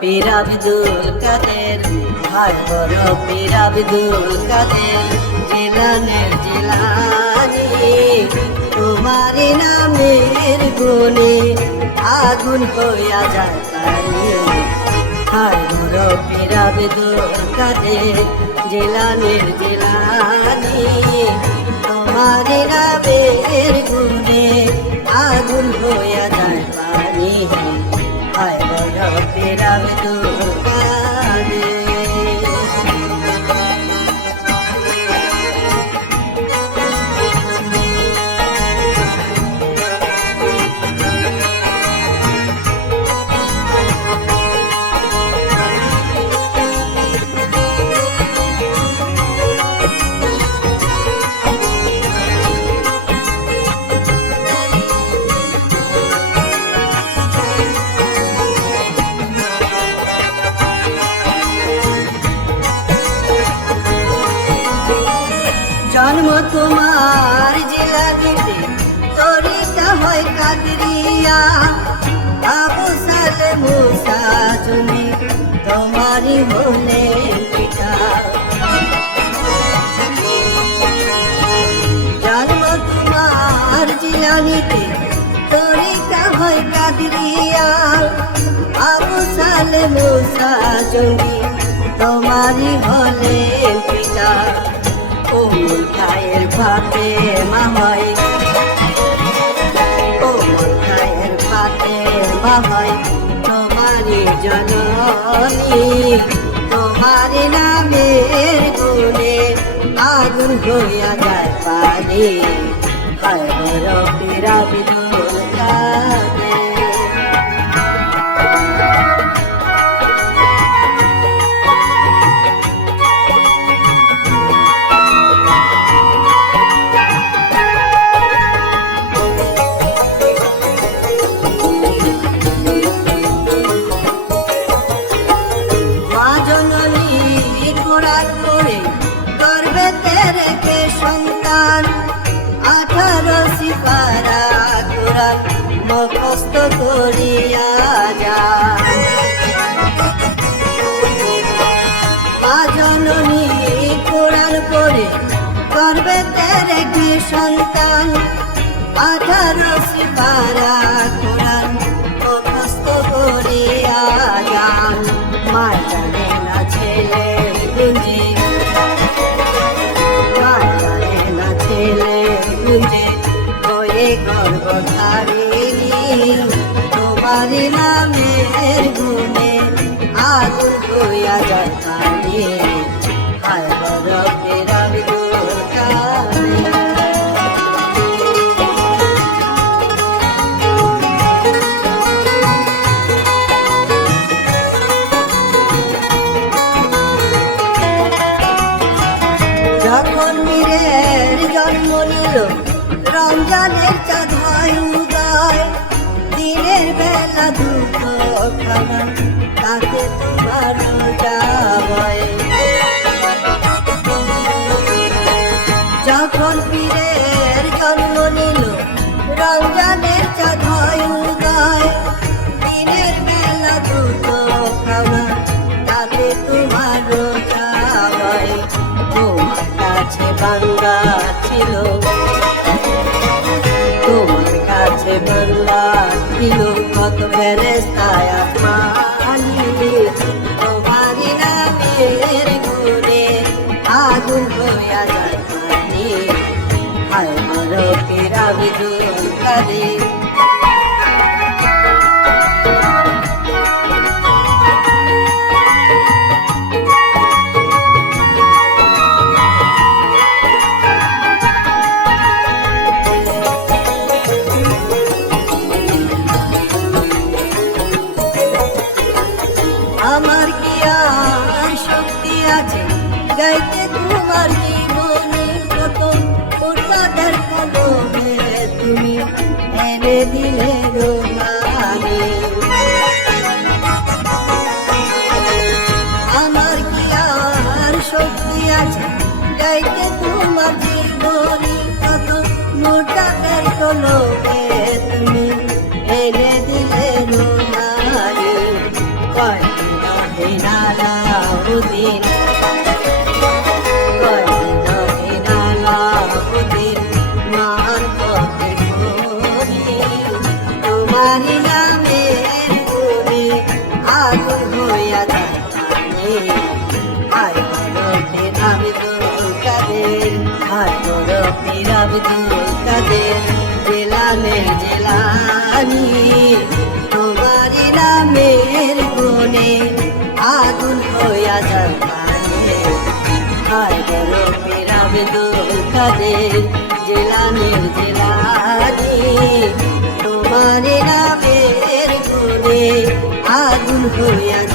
পীর আব্দুল কাদের, ভাই বড় পীর আব্দুল কাদের জিলানের জিলানি। তোমারি নামের গুণে আগুন হইয়া যায় পানি। ভাই বড় পীর আব্দুল কাদের জিলানের জিলানি। তোমারি নামের গুণে আগুন হইয়া যায় পানি। ভাই বড় পীর আব্দুল কাদের। জন্ম তোমার জিলানিতে, তরিকা হয় কাদরিয়া। আবু সালে মুসা জুনি তোমারি হলে পিতা। জন্ম তোমার জিলানিতে, তরিকা হয় কাদরিয়া। আবু সালে মুসা জুনি তোমারি হলে পিতা। কোমল খায়ের পাতে মামাই, কোমল খায়ের পাতে মামাই তোমারি জননী। তোমারি নামের গুণে আগুন হইয়া যায় পানি। ভাই বড় পীর আব্দুল কাদের। কোরআন পড়ে করবে তেরেকে সন্তান। 18 সিপারা কোরআন মুখস্থ করিয়া যান। মা জননী কোরআন পড়ে করবে তেরেকে সন্তান। 18 সিপারা কোরআন মুখস্থ করিয়া যান। মা জানে না ছেলে গুঞ্জে, মা জানে না ছেলে গুঞ্জে হয়ে গর্ভধারিণী। তোমারি নামের গুণে আগুন হইয়া যায় পানি। ভাই বড় পীর আব্দুল কাদের। যখন মীরের জন্ম নিল, রমজানের চাঁদ হয় উদয়। দিনের বেলা দুটো খানা, তাতে তোমার যাবয়। যখন পীরের জন্ম নিল, রমজানের চাঁদ হয় উদয়। দিনের বেলা দুটো খানা, তাতে তোমার যাবয়। তোমার কাছে বান্দা ছিল, তোমার কাছে বান্দা ছিল কত ফেরেশতায় আসমানি। তোমারি নামের গুণে আগুন হইয়া যায় পানি। ভাই বড় পীর আব্দুল কাদের। আমার কি আর শক্তি আছে গাইতে তোমার জীবনী কত? ওটাদের কলমে তুমি এনে দিলে রোমানি। আমার কি আর শক্তি আছে গাইতে তোমার জীবনী কত? ওটাদের কলমে তুমি এনে দিলে রোমানি। আব্দুল কাদের হায় বড় পীর আব্দুল কাদের জেলানের জেলানি তোমারি নামের গুণে আগুন হইয়া জানে হায় বড় পীর আব্দুল কাদের জেলানের জেলানি তোমারি নামের গুণে আগুন হইয়া